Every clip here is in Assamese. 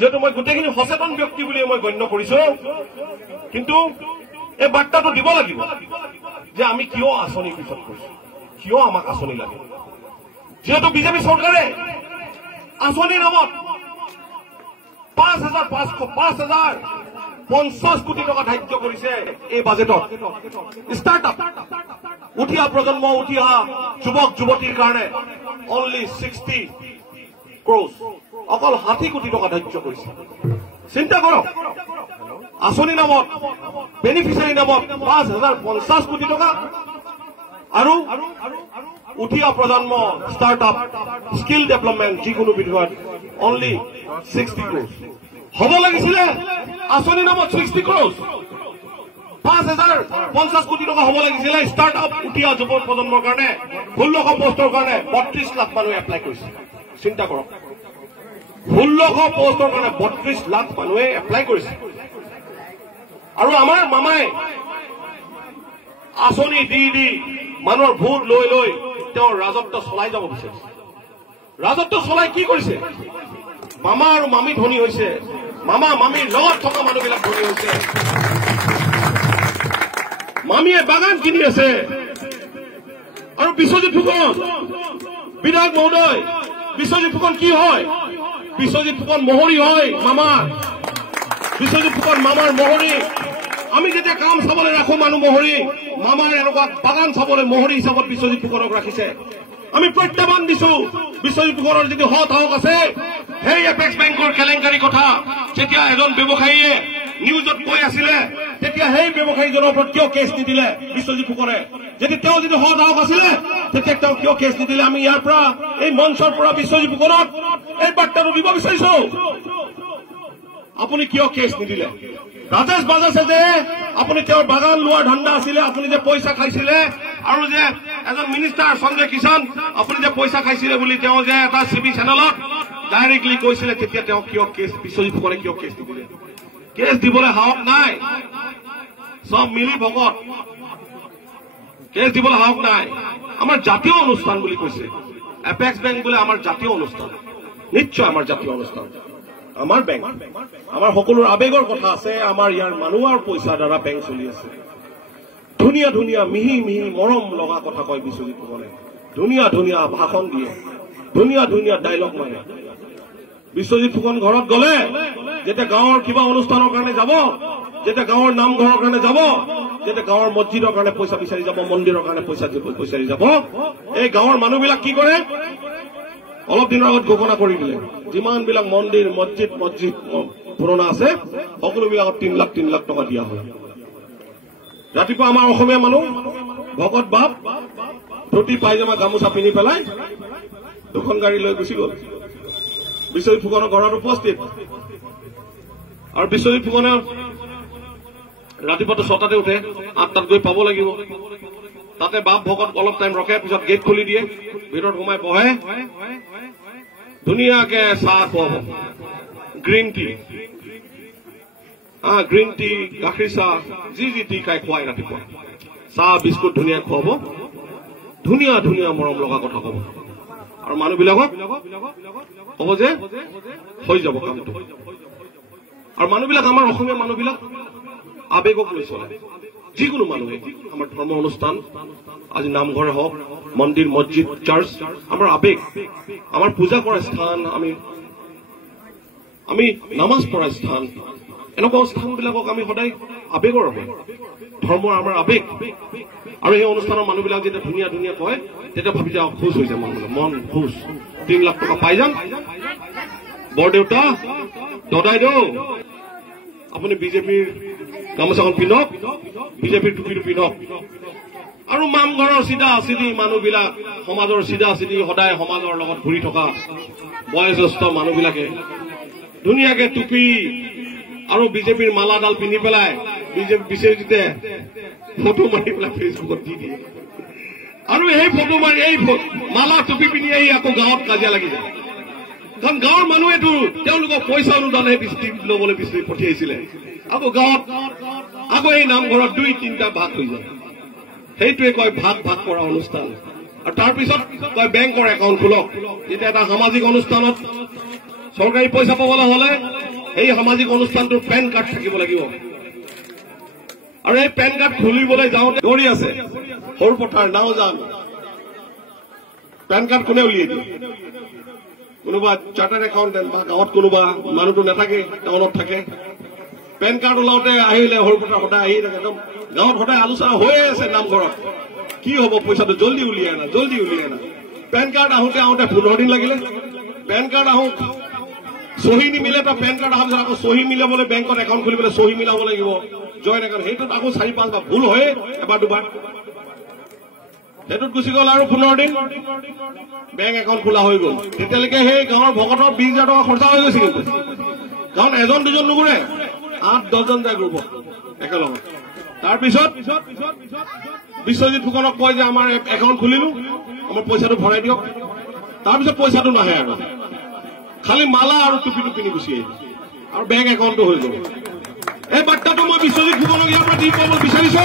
যেহেতু মই গোটেইখিনি সচেতন ব্যক্তি বুলি মই গণ্য কৰিছো, কিন্তু এই বাৰ্তাটো দিব লাগিব যে আমি কিয় আঁচনিৰ পিছত কৰিছো, কিয় আমাক আঁচনি লাগে। যেহেতু বিজেপি চৰকাৰে আঁচনিৰ নামত 5,550 কোটি টকা ধাৰ্য কৰিছে এই বাজেটত। ষ্টাৰ্টআপ উঠি অহা প্ৰজন্ম, উঠি অহা যুৱক যুৱতীৰ কাৰণে অনলি 60 ক্ৰ'ৰ্ছ, অকল 60 কোটি টকা ধাৰ্য কৰিছে। চিন্তা কৰক, আঁচনি নামত, বেনিফিচিয়াৰী নামত 5,050 কোটি টকা, আৰু উঠি অহা প্ৰজন্ম, ষ্টাৰ্টআপ, স্কিল ডেভেলপমেণ্ট যিকোনো বিধত অনলি 60 ক্ৰ'ৰ্ছ। হ'ব লাগিছিলে আঁচনি নামত 60 ক্ৰ'ৰ্ছ, 5,050 কোটি টকা হ'ব লাগিছিলে ষ্টাৰ্টআপ, উঠি অহা যুৱ প্ৰজন্মৰ কাৰণে 1600 পোষ্টৰ কাৰণে 32 লাখ মানুহে এপ্লাই কৰিছে। চিন্তা কৰক, 1600 পোষ্টৰ কাৰণে 32 লাখ মানুহে এপ্লাই কৰিছে। আৰু আমাৰ মামাই আঁচনি দি দি মানুহৰ ভোট লৈ লৈ তেওঁৰ ৰাজত্ব চলাই যাব বিচাৰিছে। ৰাজত্ব চলাই কি কৰিছে? মামা আৰু মামী ধনী হৈছে, মামা মামীৰ লগত থকা মানুহবিলাক ধনী হৈছে। মামীয়ে বাগান কিনি আছে, আৰু বিশ্বজিৎ ফুকন বিধায়ক মহোদয়, বিশ্বজিৎ ফুকন কি হয়? বিশ্বজিৎ ফুকন মহৰী হয় মামাৰ, বিশ্বজিৎ ফুকন মামাৰ মহৰী। আমি যেতিয়া কাম চাবলৈ ৰাখো মানুহ মহৰী, মামাৰ এনেকুৱা বাগান চাবলৈ মহৰী হিচাপত বিশ্বজিৎ ফুকনক ৰাখিছে। আমি প্ৰত্যাহ্বান দিছো, বিশ্বজিৎ ফুকনৰ যদি সাহস আছে, সেই এপেক্স বেংকৰ কেলেংকাৰী কথা যেতিয়া এজন ব্যৱসায়ীয়ে নিউজত কৈ আছিলে, তেতিয়া সেই ব্যৱসায়ীজনৰ ওপৰত কিয় কেছ নিদিলে বিশ্বজিৎ ফুকনে? যদি তেওঁ যদি সাহস আছিলে, তেতিয়া তেওঁ কিয় কেছ নিদিলে? আমি ইয়াৰ পৰা, এই মঞ্চৰ পৰা বিশ্বজিৎ ফুকনক এই বাৰ্তাটো দিব বিচাৰিছো, আপুনি কিয় কেছ নিদিলে? ৰাজেশ বাজাজে যে আপুনি তেওঁৰ বাগান লোৱাৰ ধান্দা আছিলে, আপুনি যে পইচা খাইছিলে, আৰু যে এজন মিনিষ্টাৰ সঞ্জয় কিষাণ আপুনি যে পইচা খাইছিলে বুলি তেওঁ যে এটা চিবি চেনেলত ডাইৰেক্টলি কৈছিলে, তেতিয়া তেওঁ কিয় কেছ, বিশ্বজিৎ ফুকনে কিয় কেছ নিদিলে? কেছ দিবলৈ সাহস নাই, সব মিলি ভকত, কেছ দিবলৈ সাহস নাই। আমাৰ জাতীয় অনুষ্ঠান বুলি কৈছে, এপেক্স বেংক বোলে আমাৰ জাতীয় অনুষ্ঠান। নিশ্চয় আমাৰ জাতীয় অনুষ্ঠান, আমাৰ বেংক, আমাৰ সকলোৰ আবেগৰ কথা আছে। আমাৰ ইয়াৰ মানুহৰ পইচা দ্বাৰা বেংক চলি আছে। ধুনীয়া ধুনীয়া মিহি মিহি মৰম লগা কথা কয় বিশ্বজিৎ ফুকনে, ধুনীয়া ধুনীয়া ভাষণ দিয়ে, ধুনীয়া ধুনীয়া ডাইলগ মাৰে। বিশ্বজিৎ ফুকন ঘৰত গলে, যেতিয়া গাঁৱৰ কিবা অনুষ্ঠানৰ কাৰণে যাব, যেতিয়া গাঁৱৰ নামঘৰৰ কাৰণে যাব, যেতিয়া গাঁৱৰ মছজিদৰ কাৰণে পইচা বিচাৰি যাব, মন্দিৰৰ কাৰণে পইচা বিচাৰি যাব, এই গাঁৱৰ মানুহবিলাক কি কৰে? অলপ দিনৰ আগত ঘোষণা কৰি দিলে, যিমানবিলাক মন্দিৰ মছজিদ পুৰণা আছে সকলোবিলাকত 3 লাখ টকা দিয়া হয়। ৰাতিপুৱা আমাৰ অসমীয়া মানুহ ভকত বাপ ধুতি পাইজামা গামোচা পিন্ধি পেলাই 2খন গাড়ী লৈ গুচি গ'ল, বিশ্বজিৎ ফুকনৰ ঘৰত উপস্থিত। আৰু বিশ্বজিৎ ফুকনে ৰাতিপুৱাটো 6টাতে উঠে, 8টাত গৈ পাব লাগিব। তাতে বাপ ভকত অলপ টাইম ৰখে, পিছত গেট খুলি দিয়ে, ভিতৰত সোমাই বহে, ধুনীয়াকে চাহ খুৱাব, গ্ৰীণ টি, গাখীৰ চাহ, যি টি খাই খুৱাই ৰাতিপুৱা, চাহ বিস্কুট ধুনীয়া খুৱাব, ধুনীয়া ধুনীয়া মৰম লগা কথা কব, আৰু মানুহবিলাকক কব যে হৈ যাব কামটো। আৰু মানুহবিলাক, আমাৰ অসমীয়া মানুহবিলাক আবেগক লৈ চলে। যিকোনো মানুহে, আমাৰ ধৰ্ম অনুষ্ঠান, আজি নামঘৰে হওক, মন্দিৰ মছজিদ চাৰ্চ, আমাৰ আবেগ, আমাৰ পূজা কৰা স্থান, আমি নামাজ পঢ়া স্থান, এনেকুৱা স্থানবিলাকক আমি সদায় আবেগৰ হয়। ধৰ্ম আমাৰ আবেগ। আৰু এই অনুষ্ঠানৰ মানুহবিলাক যেতিয়া ধুনীয়া ধুনীয়া কয়, তেতিয়া ভাবি যাওঁ খুচ হৈ যায়, মন খুচ, 3 লাখ টকা পাই যাম, বৰদেউতা দদাইদেউ আপুনি বিজেপিৰ গামোচাখন পিন্ধক, বিজেপিৰ টুপিটো পিন্ধক। আৰু নামঘৰৰ চিধা চিধি মানুহবিলাক, সমাজৰ চিধা চিধি সদায় সমাজৰ লগত ঘূৰি থকা বয়োজ্যেষ্ঠ মানুহবিলাকে ধুনীয়াকে টুপি আৰু বিজেপিৰ মালাডাল পিন্ধি পেলাই বিজেপিতে ফটো মাৰি পেলাই ফেচবুকত দি দিয়ে। আৰু এই ফটো মাৰি, এই মালা টুপি পিন্ধি আহি আকৌ গাঁৱত কাজিয়া লাগি যায়। কাৰণ গাঁৱৰ মানুহেতো তেওঁলোকক পইচা অনুদানহে লবলৈ বিচাৰি পঠিয়াইছিলে। আকৌ গাঁৱত আকৌ এই নামঘৰত 2-3টা ভাগ হৈ যায়। সেইটোৱে কয় ভাগ কৰা অনুষ্ঠান। আৰু তাৰপিছত কয় বেংকৰ একাউণ্ট খোলক। যেতিয়া এটা সামাজিক অনুষ্ঠানত চৰকাৰী পইচা পাবলৈ হলে এই সামাজিক অনুষ্ঠানটোৰ পেন কাৰ্ড থাকিব লাগিব আৰু এই পেন কাৰ্ড খুলিবলৈ যাওঁতে দৌৰি আছে সৰু পথাৰ নাও যাম পেন কাৰ্ড কোনে উলিয়াই দিয়ে কোনোবা চাৰ্টাৰ্ড একাউণ্টেণ্ট বা গাঁৱত কোনোবা মানুহটো নাথাকে টাউনত থাকে পেন কাৰ্ড ওলাওঁতে আহিলে সৰু পথাৰ সদায় আহি থাকে একদম গাঁৱত সদায় আলোচনা হৈয়ে আছে নামঘৰত কি হ'ব পইচাটো জলদি উলিয়াই না পেন কাৰ্ড আহোঁতে 15 দিন লাগিলে পেন কাৰ্ড আহোঁ চহী নিমিলে তাৰ পেন কাৰ্ড অহাৰ পিছত আকৌ চহী মিলাবলৈ বেংকত একাউণ্ট খুলিবলৈ চহী মিলাব লাগিব জইন একাউণ্ট সেইটোত আকৌ 4-5 বাৰ ভুল হয়ে এবাৰ দুবাৰ সেইটোত গুচি গ'ল আৰু 15 দিন বেংক একাউণ্ট খোলা হৈ গ'ল তেতিয়ালৈকে সেই গাঁৱৰ ভকতৰ 20,000 টকা খৰচা হৈ গৈছে কিন্তু কাৰণ এজন দুজন নুঘূৰে 8-10 জন যায় গ্ৰুপত একেলগে তাৰপিছত বিশ্বজিৎ ফুকনক কয় যে আমাৰ একাউণ্ট খুলিলো আমাৰ পইচাটো ভৰাই দিয়ক তাৰপিছত পইচাটো নাহে আৰু খালি মালা আৰু টুপিটো পিন্ধি গুচি আহিল আৰু বেংক একাউণ্টটো হৈ গ'ল এই বাৰ্তাটো মই বিশ্বজিৎ ফুকনক ইয়াৰ পৰা দি পাব বিচাৰিছো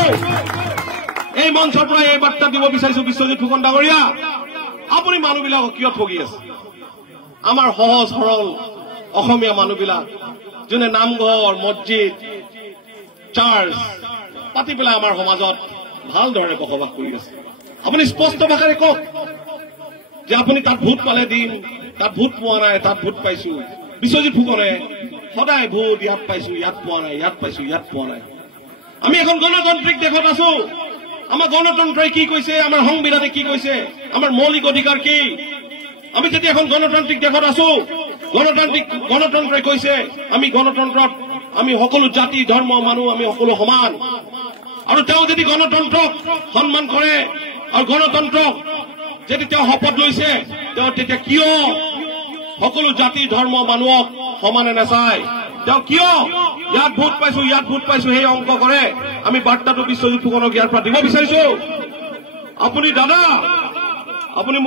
এই মঞ্চৰ পৰা এই বাৰ্তা দিব বিচাৰিছো বিশ্বজিৎ ফুকন ডাঙৰীয়া আপুনি মানুহবিলাকক কিয় ঠগি আছে আমাৰ সহজ সৰল অসমীয়া মানুহবিলাক যোনে নামঘৰ মছজিদ চাৰ্চ পাতি পেলাই আমাৰ সমাজত ভালদৰে বসবাস কৰি আছে আপুনি স্পষ্ট ভাষাৰে কওক যে আপুনি তাত ভোট পালে দিম তাত ভোট পোৱা নাই তাত ভোট পাইছো বিশ্বজিৎ ফুকনে সদায় ভোট ইয়াত পাইছো ইয়াত পোৱা নাই ইয়াত পাইছো ইয়াত পোৱা নাই আমি এখন গণতান্ত্ৰিক দেশত আছো আমাৰ গণতন্ত্ৰই কি কৈছে আমাৰ সংবিধানে কি কৈছে আমাৰ মৌলিক অধিকাৰ কি আমি যেতিয়া এখন গণতান্ত্ৰিক দেশত আছো গণতন্ত্ৰই কৈছে আমি গণতন্ত্ৰত আমি সকলো জাতি ধৰ্ম মানুহ আমি সকলো সমান আৰু তেওঁ যদি গণতন্ত্ৰক সন্মান কৰে আৰু গণতন্ত্ৰক যদি তেওঁ শপত লৈছে তেওঁ তেতিয়া কিয় সকলো জাতি ধৰ্ম মানুহক সমানে নাচায় তেওঁ কিয় ইয়াত ভোট পাইছো সেই অংক কৰে আমি বাৰ্তাটো বিশ্বজিৎ ফুকনক ইয়াৰ পৰা দিব বিচাৰিছো আপুনি দাদা আপুনি